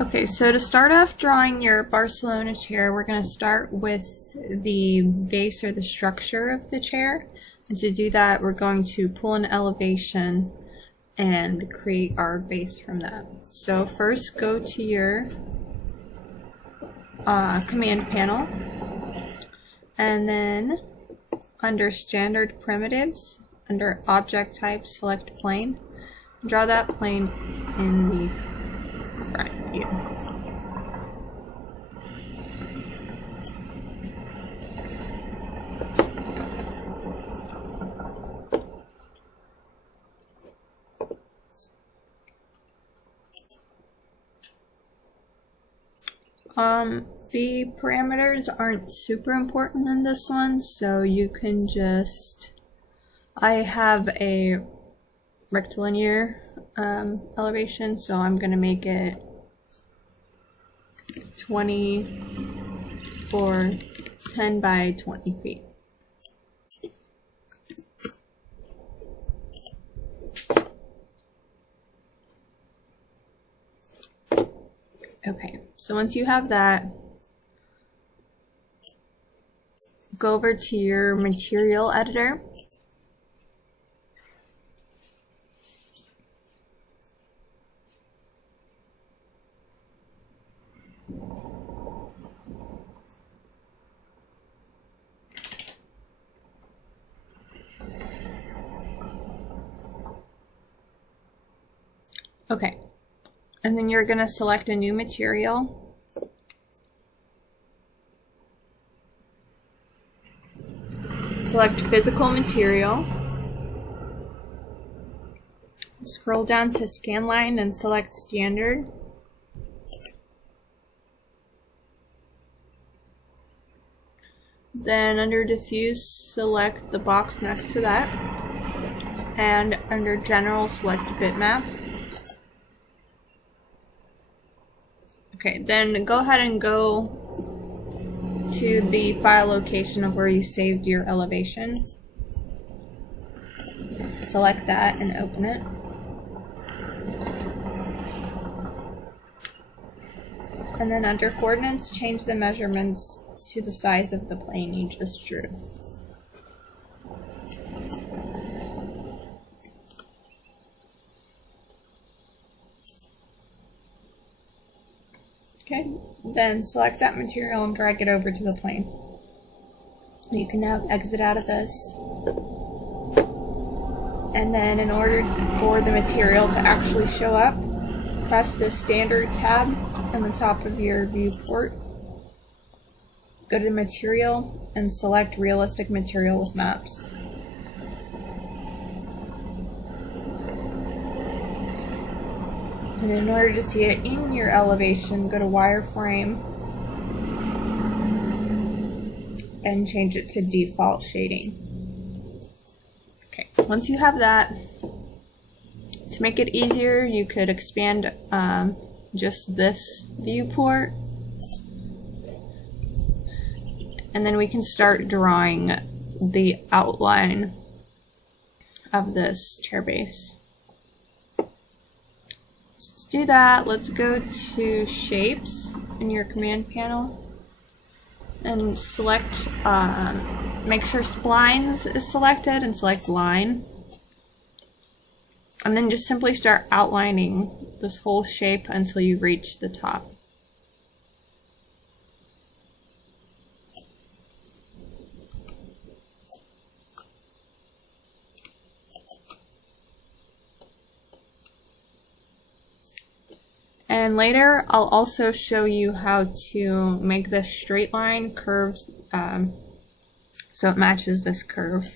Okay, so to start off drawing your Barcelona chair, we're going to start with the base or the structure of the chair. And to do that, we're going to pull an elevation and create our base from that. So first go to your command panel, and then under standard primitives, under object type, select plane. Draw that plane in the front view. The parameters aren't super important in this one, so you can just, I have a rectilinear elevation, so I'm going to make it 20 or 10 by 20 feet. Okay, so once you have that, go over to your material editor. Okay, and then you're going to select a new material. Select physical material. Scroll down to scan line and select standard. Then under diffuse, select the box next to that. And under general, select bitmap. Okay, then go ahead and go to the file location of where you saved your elevation. Select that and open it. And then under coordinates, change the measurements to the size of the plane you just drew. Okay, then select that material and drag it over to the plane. You can now exit out of this. And then in order for the material to actually show up, press the standard tab on the top of your viewport. Go to the material and select realistic material with maps. And in order to see it in your elevation, go to wireframe and change it to default shading. Okay, once you have that, to make it easier, you could expand just this viewport. And then we can start drawing the outline of this chair base. To do that, let's go to shapes in your command panel and select, make sure splines is selected and select line. And then just simply start outlining this whole shape until you reach the top. And later, I'll also show you how to make this straight line curve so it matches this curve.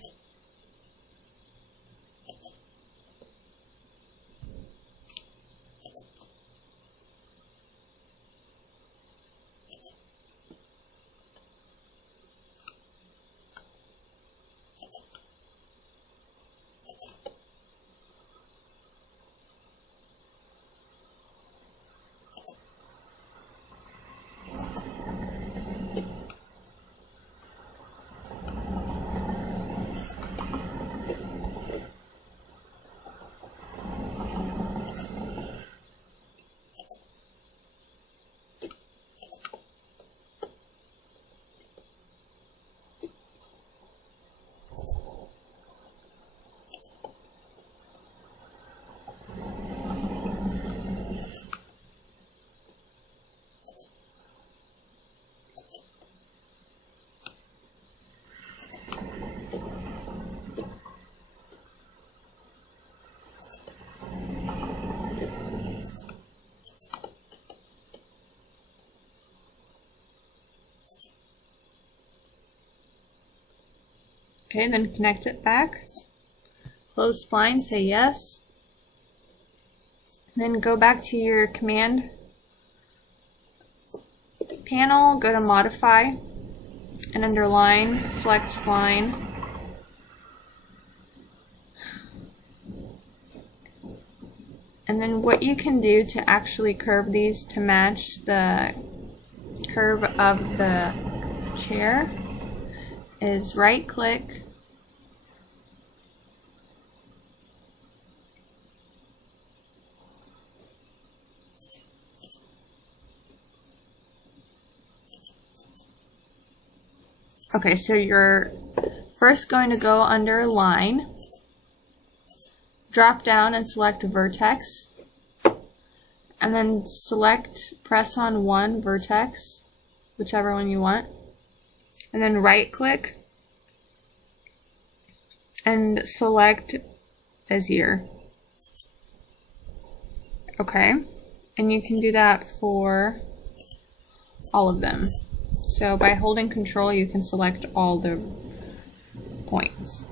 Okay, then connect it back. Close spline, say yes. Then go back to your command panel, go to modify, and under line, select spline. And then what you can do to actually curve these to match the curve of the chair is right click, okay, so you're first going to go under line, drop down and select vertex, and then press on one vertex, whichever one you want, and then right click and select Bezier. Okay, and you can do that for all of them. So by holding control, you can select all the points.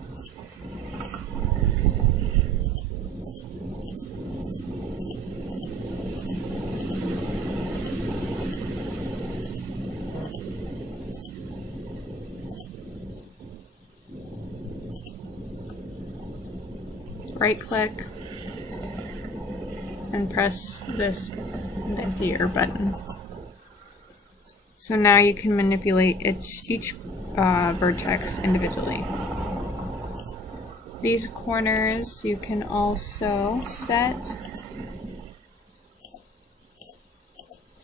Right click and press this Bezier button. So now you can manipulate each vertex individually. These corners you can also set,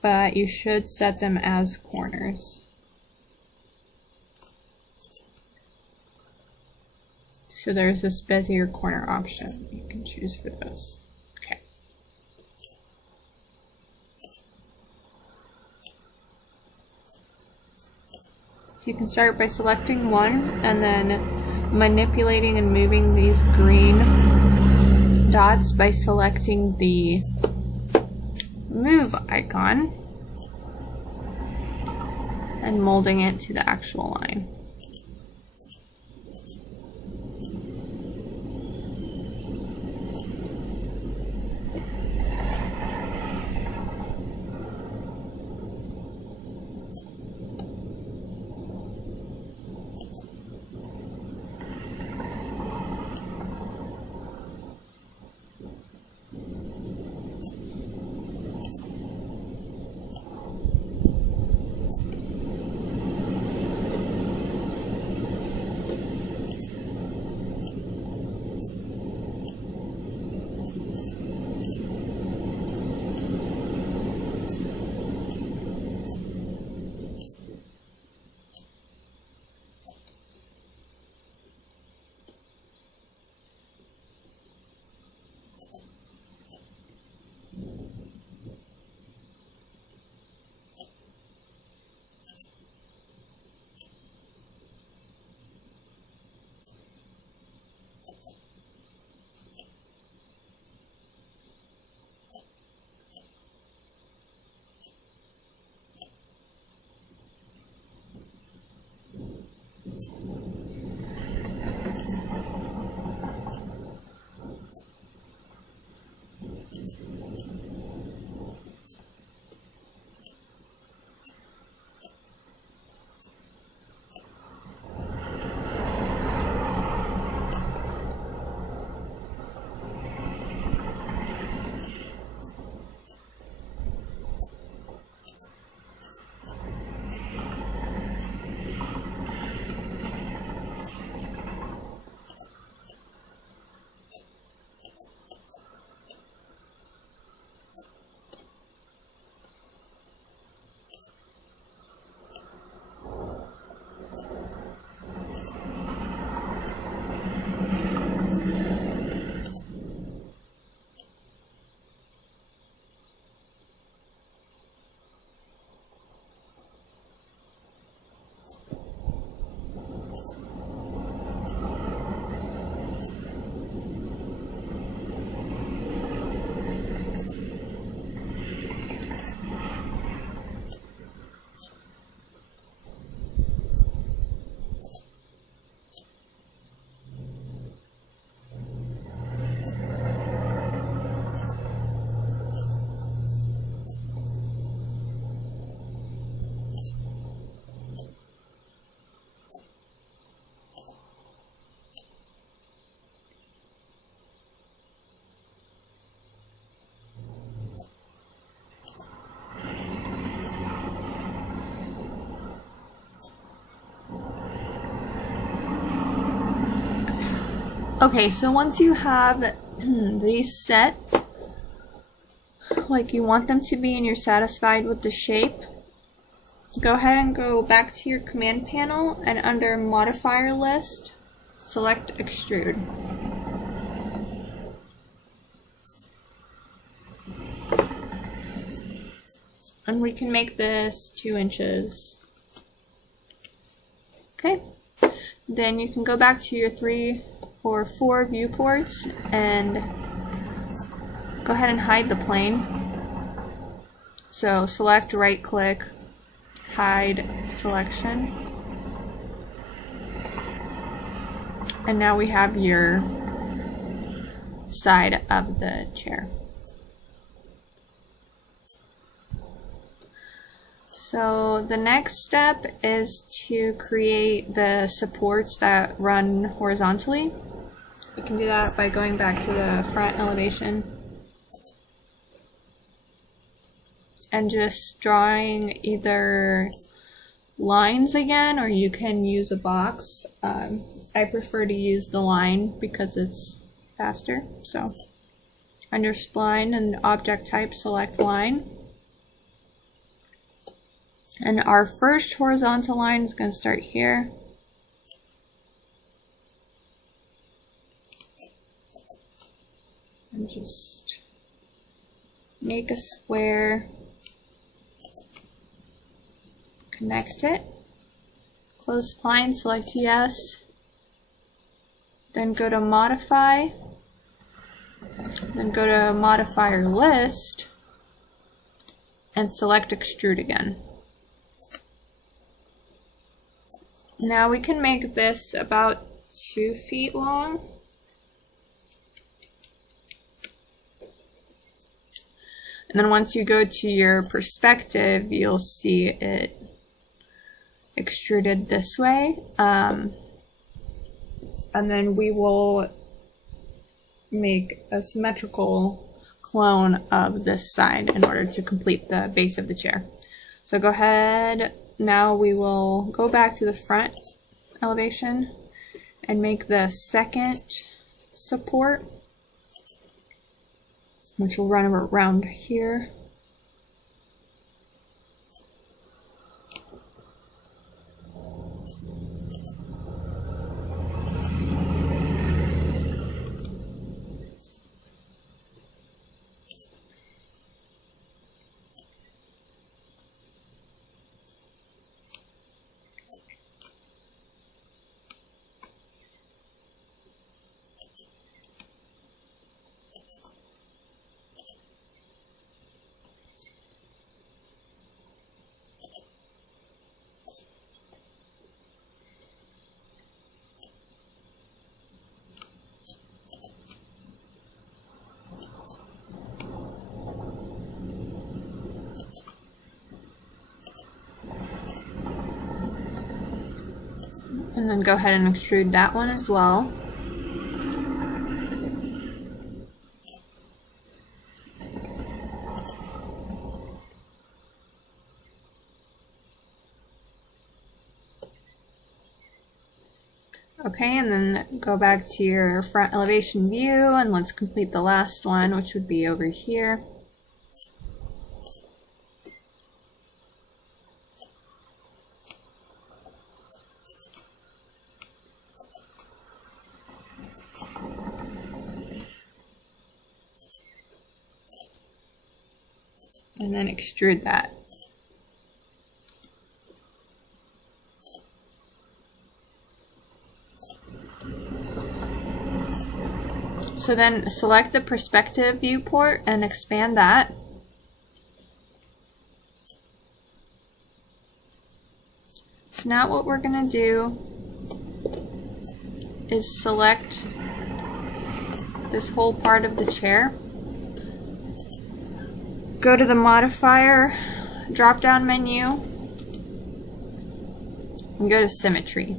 but you should set them as corners. So there's this Bezier corner option. You can choose for those. Okay. So you can start by selecting one and then manipulating and moving these green dots by selecting the move icon and molding it to the actual line. Okay, so once you have these set like you want them to be and you're satisfied with the shape, go ahead and go back to your command panel and under modifier list, select extrude. And we can make this 2 inches. Okay, then you can go back to your 3 or 4 viewports and go ahead and hide the plane. So select, right click, hide selection. And now we have your side of the chair. So the next step is to create the supports that run horizontally. We can do that by going back to the front elevation and just drawing either lines again, or you can use a box. I prefer to use the line because it's faster. So under spline and object type, select line. And our first horizontal line is going to start here. And just make a square, connect it, close spline, select yes, then go to modify, then go to modifier list, and select extrude again. Now we can make this about 2 feet long. And then once you go to your perspective, you'll see it extruded this way. And then we will make a symmetrical clone of this side in order to complete the base of the chair. So go ahead. Now we will go back to the front elevation and make the second support, which will run around here. And then go ahead and extrude that one as well. Okay, and then go back to your front elevation view and let's complete the last one, which would be over here. And then extrude that. So then select the perspective viewport and expand that. So now what we're going to do is select this whole part of the chair. Go to the modifier drop-down menu and go to symmetry.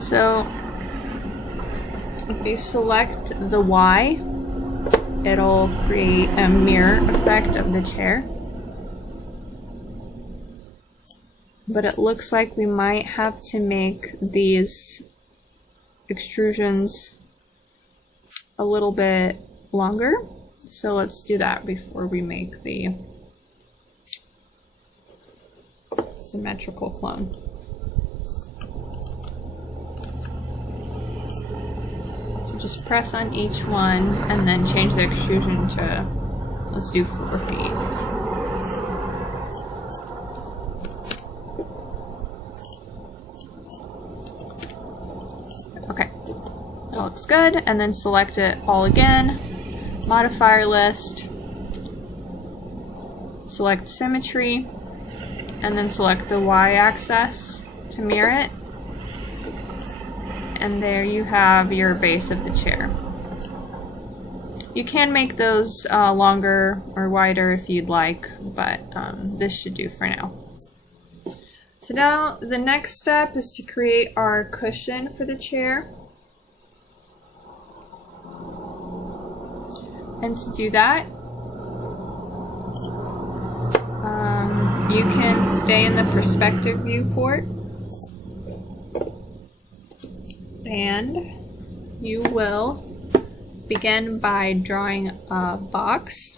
So if you select the Y, it'll create a mirror effect of the chair. but it looks like we might have to make these extrusions a little bit longer. So let's do that before we make the symmetrical clone. So just press on each one and then change the extrusion to, let's do 4 feet. Okay, that looks good. And then select it all again, modifier list, select symmetry, and then select the y-axis to mirror it. And there you have your base of the chair. You can make those longer or wider if you'd like, but this should do for now. So now the next step is to create our cushion for the chair. And to do that, you can stay in the perspective viewport, and you will begin by drawing a box.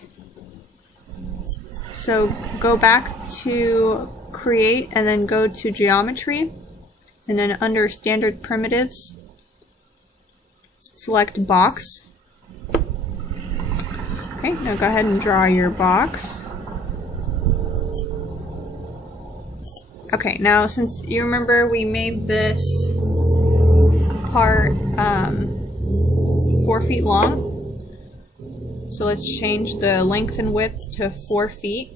So go back to create and then go to geometry, and then under standard primitives select box. Okay, now go ahead and draw your box. Okay, now since you remember we made this part 4 feet long, so let's change the length and width to 4 feet.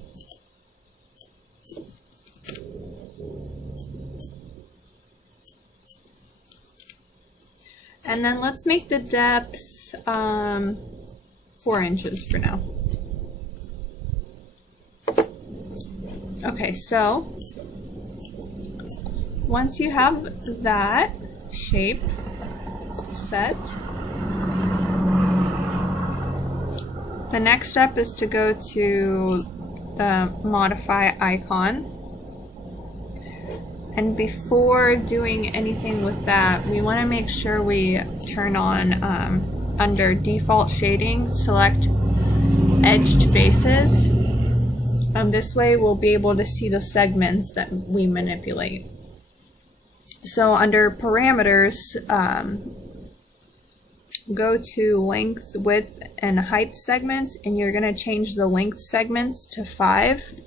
And then let's make the depth 4 inches for now. Okay, so once you have that shape set, the next step is to go to the modify icon. And before doing anything with that, we want to make sure we turn on under default shading, select edged faces. This way we'll be able to see the segments that we manipulate. So under parameters, go to length, width, and height segments, and you're going to change the length segments to 5.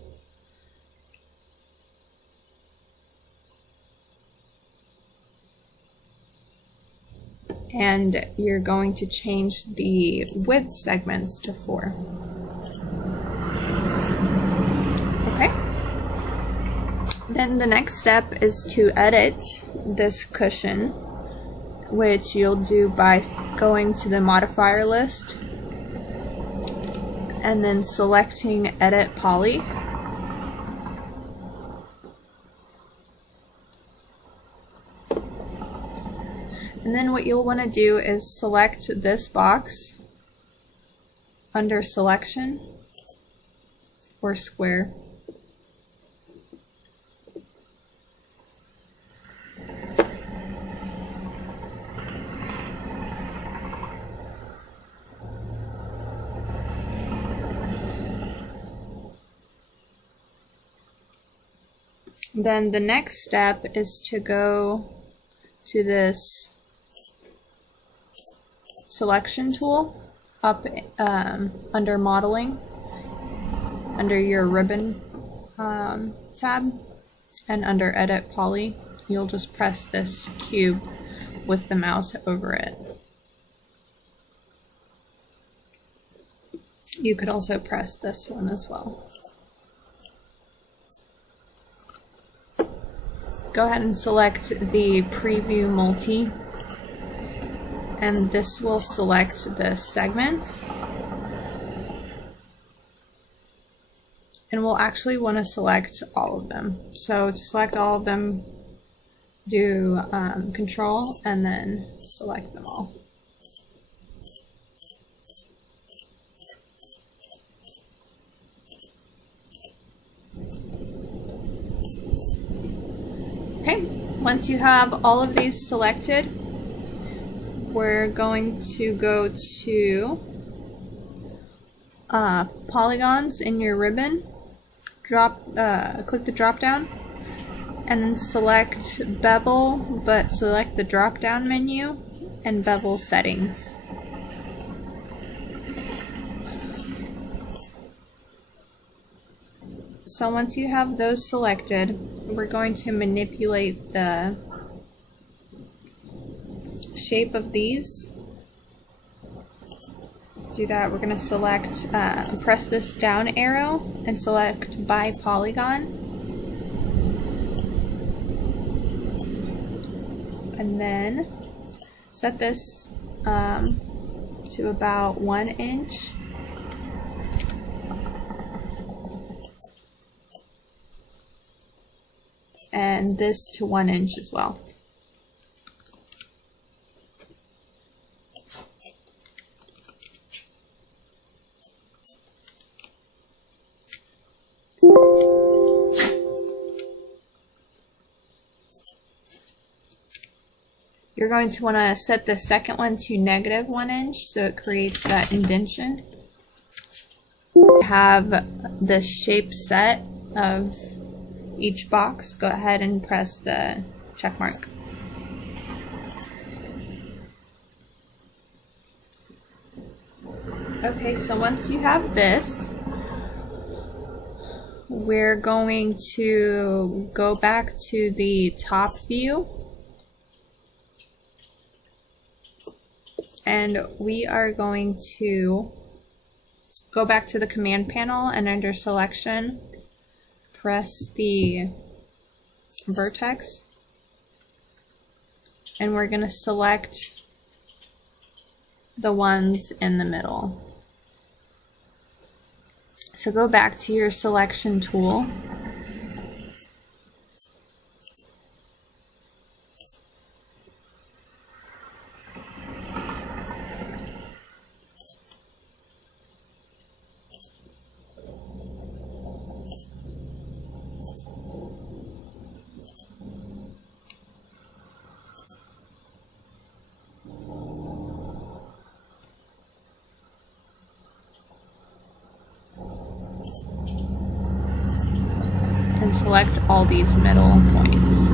And you're going to change the width segments to 4. Okay. Then the next step is to edit this cushion, which you'll do by going to the modifier list and then selecting Edit Poly. And then what you'll want to do is select this box under Selection or Square. Then the next step is to go to this selection tool up under modeling, under your ribbon tab, and under edit poly, you'll just press this cube with the mouse over it. You could also press this one as well. Go ahead and select the preview multi, and this will select the segments. And we'll actually want to select all of them. So to select all of them, do Control and then select them all. Once you have all of these selected, we're going to go to polygons in your ribbon. Click the drop down and then select bevel, but select the drop down menu and bevel settings. So once you have those selected, we're going to manipulate the shape of these. To do that, we're going to select, press this down arrow and select by polygon. And then set this to about 1 inch. And this to 1 inch as well. You're going to want to set the second one to -1 inch so it creates that indentation. Have the shape set of each box. Go ahead and press the check mark. Okay, so once you have this, we're going to go back to the top view. And we are going to go back to the command panel and under selection, press the vertex, and we're going to select the ones in the middle. So go back to your selection tool and select all these middle points.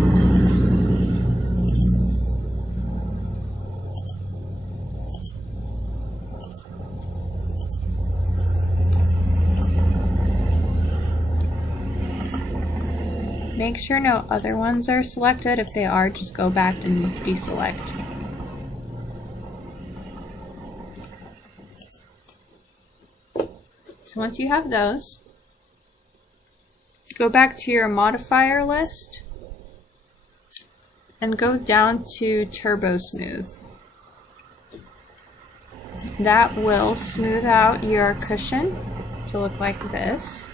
Make sure no other ones are selected. If they are, just go back and deselect. So once you have those, go back to your modifier list and go down to Turbo Smooth. That will smooth out your cushion to look like this.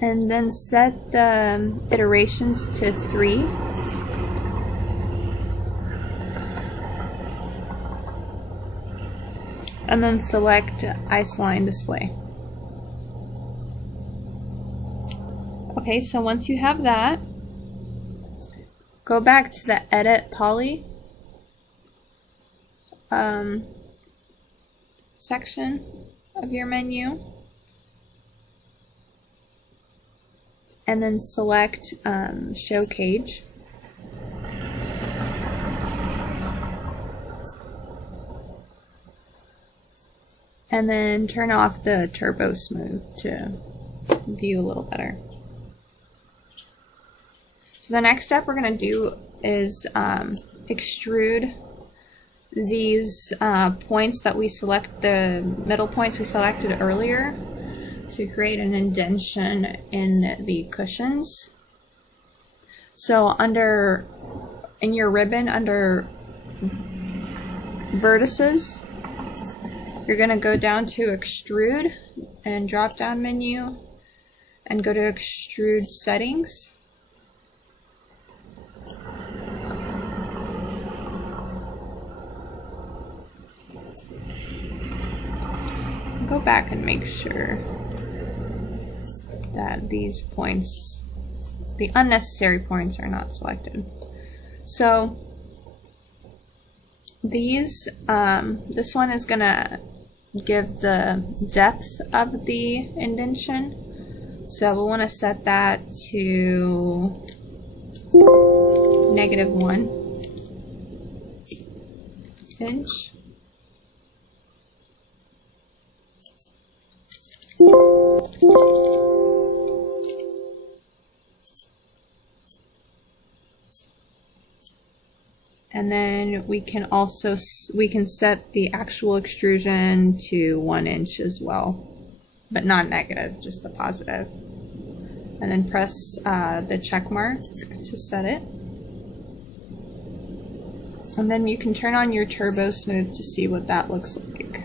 And then set the iterations to 3. And then select Iceline Display. Okay, so once you have that, go back to the Edit Poly section of your menu. And then select Show Cage. And then turn off the Turbo Smooth to view a little better. So the next step we're going to do is extrude these points that we select, the middle points we selected earlier, to create an indentation in the cushions. So in your ribbon, under vertices, you're going to go down to Extrude and drop down menu and go to Extrude Settings. Go back and make sure that these points the unnecessary points are not selected. So these, this one is gonna give the depth of the indentation. So we'll want to set that to -1 inch. And then we can also set the actual extrusion to 1 inch as well, but not negative, just the positive. And then press the check mark to set it. And then you can turn on your turbo smooth to see what that looks like.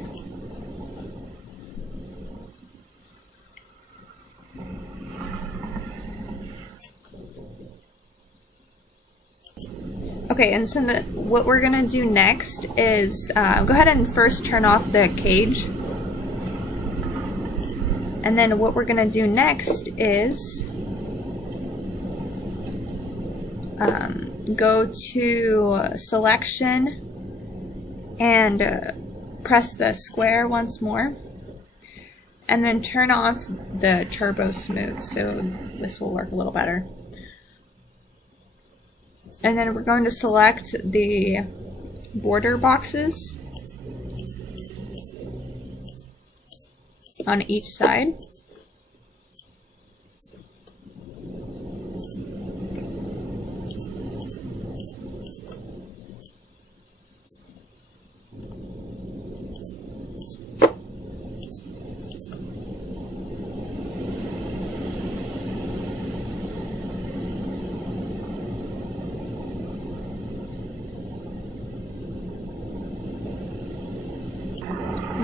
Okay, and so what we're gonna do next is go ahead and first turn off the cage. And then what we're gonna do next is go to selection and press the square once more, and then turn off the turbo smooth, so this will work a little better. And then we're going to select the border boxes on each side.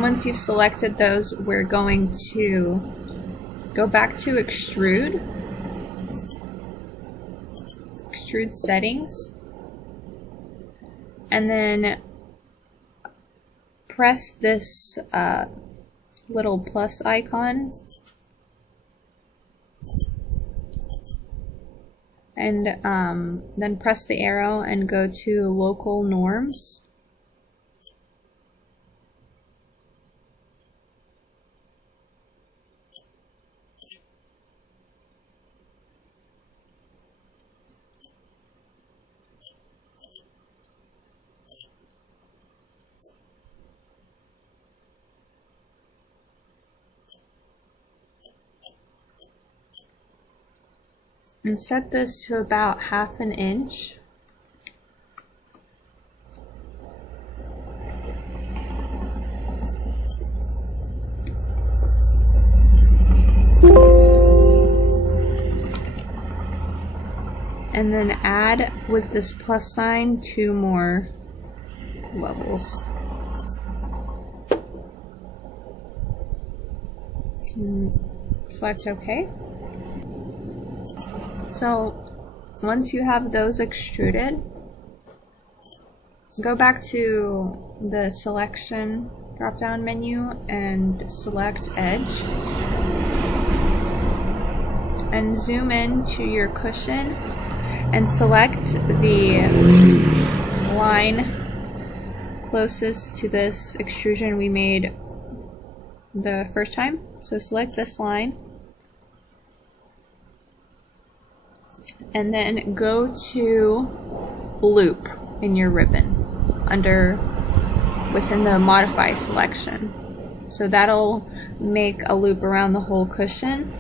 Once you've selected those, we're going to go back to extrude settings, and then press this little plus icon, and then press the arrow and go to local norms. And set this to about 1/2 inch. And then add with this plus sign 2 more levels. And select OK. So once you have those extruded, go back to the selection drop-down menu and select edge, and zoom in to your cushion and select the line closest to this extrusion we made the first time. So select this line, and then go to loop in your ribbon within the modify selection. So that'll make a loop around the whole cushion.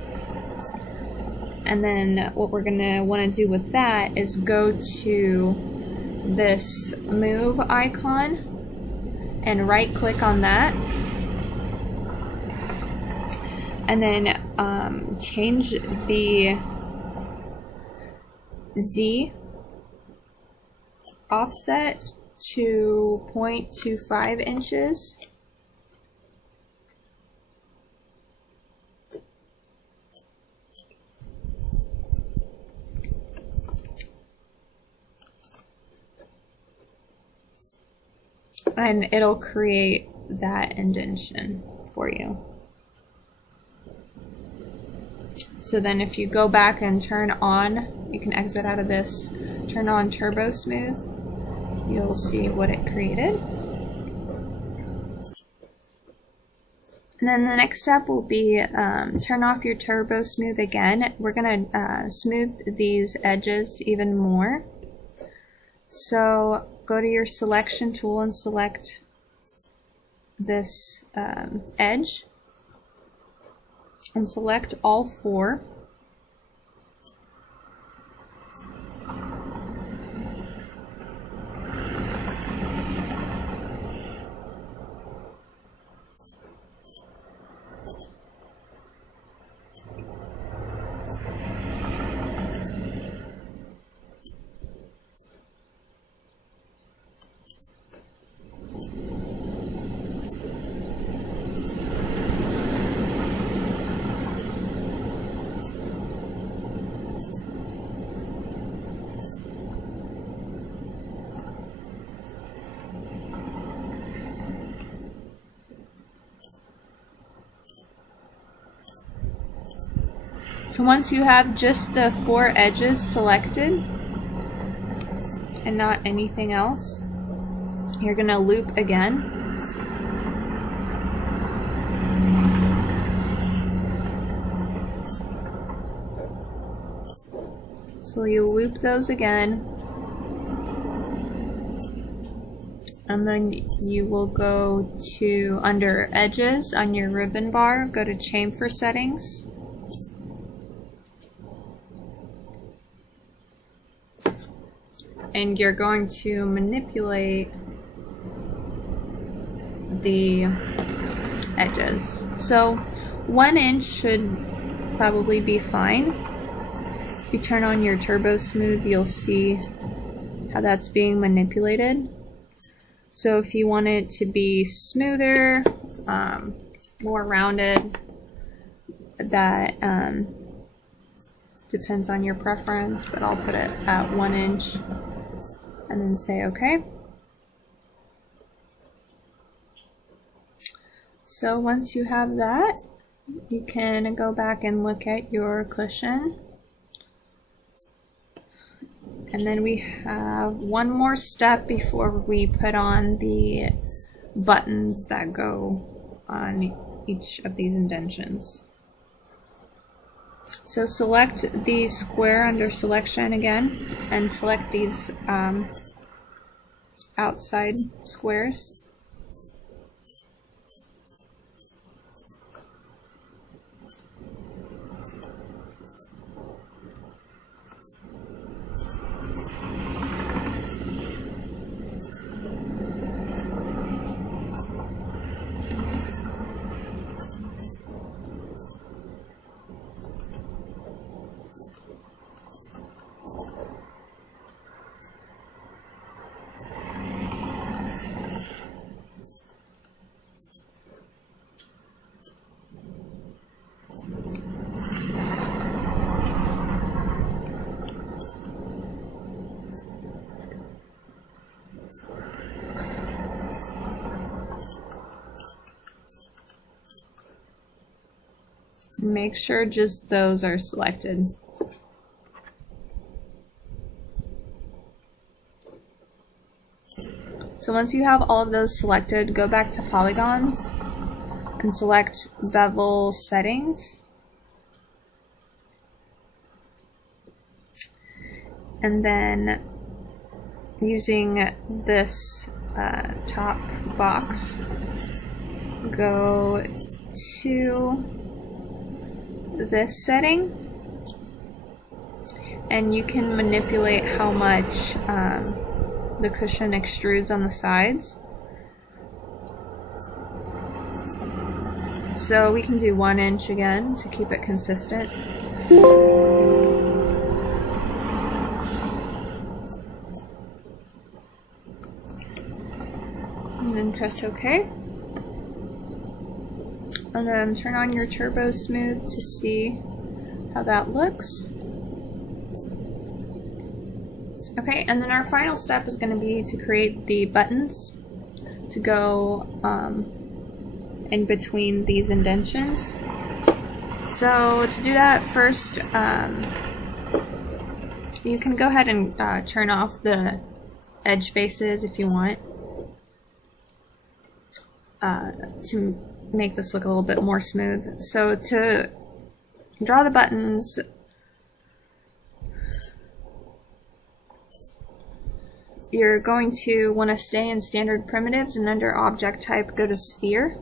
And then what we're gonna want to do with that is go to this move icon and right click on that, and then change the Z offset to 0.25 inches. And it'll create that indentation for you. So then if you go back and turn on you can exit out of this, turn on Turbo Smooth. You'll see what it created. And then the next step will be turn off your Turbo Smooth again. We're going to smooth these edges even more. So go to your selection tool and select this edge and select all four. So once you have just the four edges selected and not anything else, you're going to loop again. So you loop those again, and then you will go to under edges on your ribbon bar, go to chamfer settings. And you're going to manipulate the edges. So 1 inch should probably be fine. If you turn on your Turbo Smooth, you'll see how that's being manipulated. So if you want it to be smoother, more rounded, that depends on your preference, but I'll put it at 1 inch. And then say OK. So once you have that, you can go back and look at your cushion. And then we have one more step before we put on the buttons that go on each of these indentions. So select the square under selection again and select these outside squares. Make sure just those are selected. So once you have all of those selected, go back to polygons and select bevel settings. And then using this top box, go to this setting, and you can manipulate how much the cushion extrudes on the sides. So we can do 1 inch again to keep it consistent. And then press OK. And then turn on your Turbo Smooth to see how that looks. Okay, and then our final step is going to be to create the buttons to go in between these indentions. So to do that, first You can go ahead and turn off the edge faces if you want to make this look a little bit more smooth. So to draw the buttons, you're going to want to stay in standard primitives, and under object type go to sphere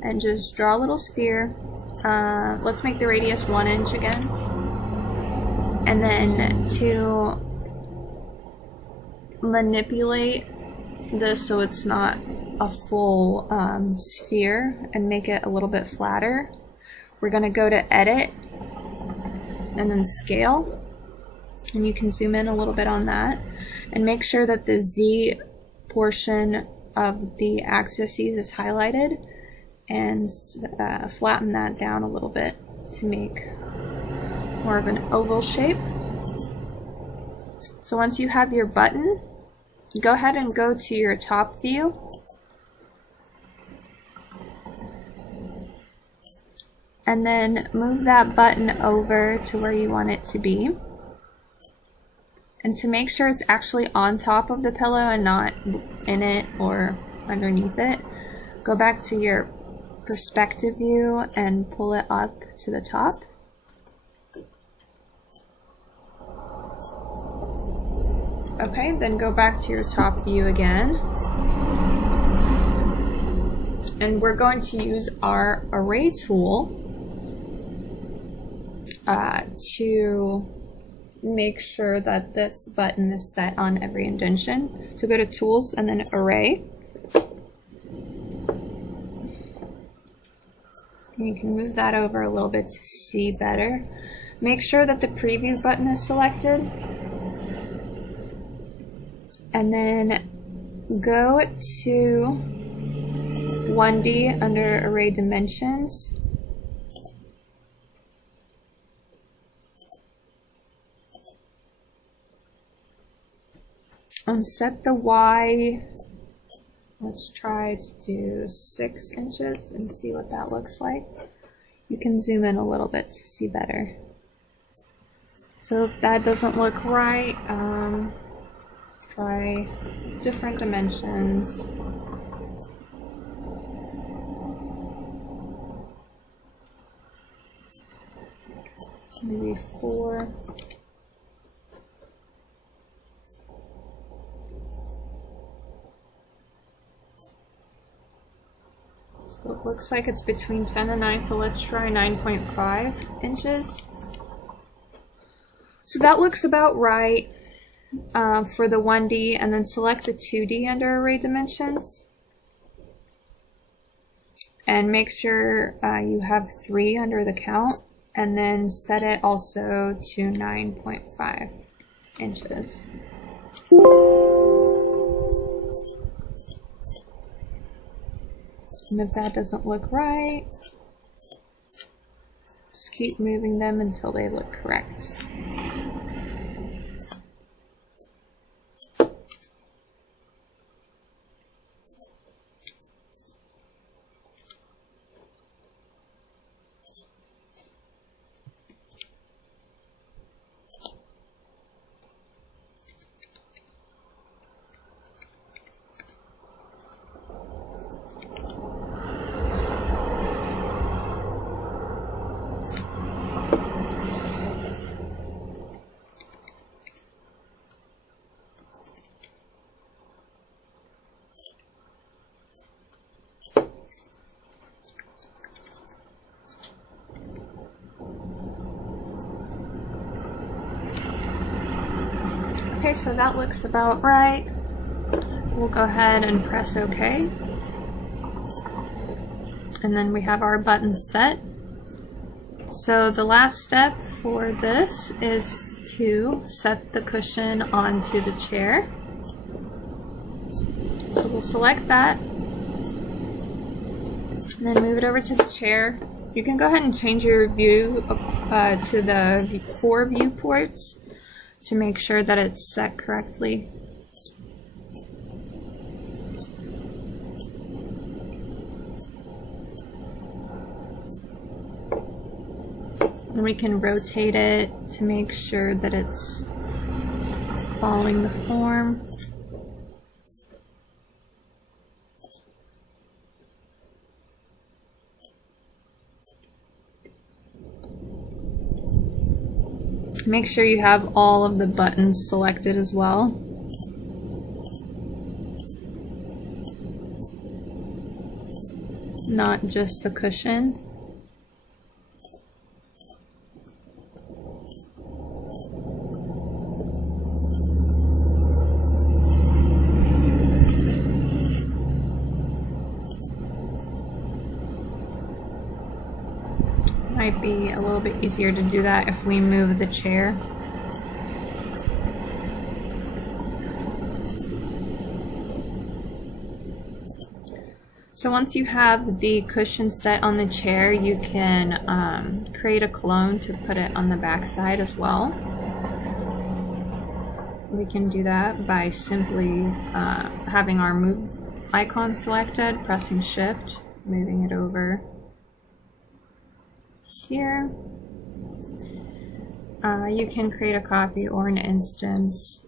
and just draw a little sphere. Let's make the radius 1 inch again, and then to manipulate this so it's not a full sphere and make it a little bit flatter, we're going to go to edit and then scale, and you can zoom in a little bit on that and make sure that the Z portion of the axis is highlighted, and flatten that down a little bit to make more of an oval shape. So once you have your button, go ahead and go to your top view and then move that button over to where you want it to be. And to make sure it's actually on top of the pillow and not in it or underneath it, go back to your perspective view and pull it up to the top. Okay, then go back to your top view again. And we're going to use our array tool to make sure that this button is set on every indentation. So go to Tools and then Array. And you can move that over a little bit to see better. Make sure that the Preview button is selected. And then go to 1D under Array Dimensions. And set the Y, let's try to do 6 inches and see what that looks like. You can zoom in a little bit to see better. So if that doesn't look right, try different dimensions. So maybe 4. So it looks like it's between 10 and 9, so let's try 9.5 inches. So that looks about right for the 1D, and then select the 2D under Array Dimensions. And make sure you have 3 under the count, and then set it also to 9.5 inches. And if that doesn't look right, just keep moving them until they look correct. Okay, so that looks about right. We'll go ahead and press OK. And then we have our buttons set. So the last step for this is to set the cushion onto the chair. So we'll select that, and then move it over to the chair. You can go ahead and change your view to the 4 viewports to make sure that it's set correctly. And we can rotate it to make sure that it's following the form. Make sure you have all of the buttons selected as well. Not just the cushion. Might be a little bit easier to do that if we move the chair. So once you have the cushion set on the chair, you can create a clone to put it on the back side as well. We can do that by simply having our move icon selected, pressing shift, moving it over here. You can create a copy or an instance,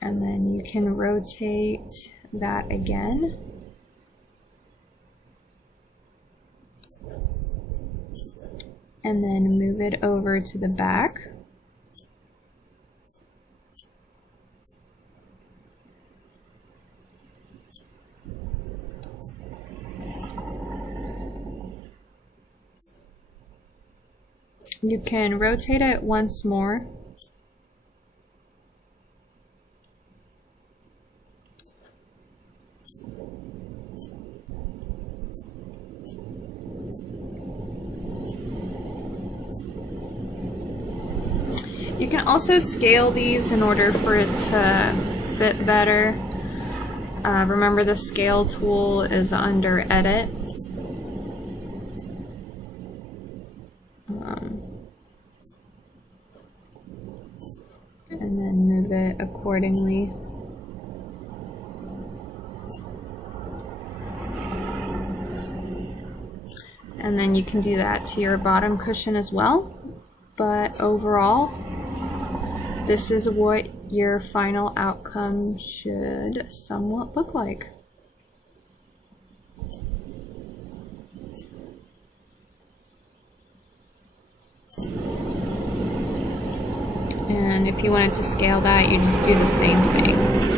and then you can rotate that again. And then move it over to the back. You can rotate it once more. You can also scale these in order for it to fit better. Remember, the scale tool is under Edit. And then move it accordingly. And then you can do that to your bottom cushion as well. But overall, this is what your final outcome should somewhat look like. And if you wanted to scale that, you just do the same thing.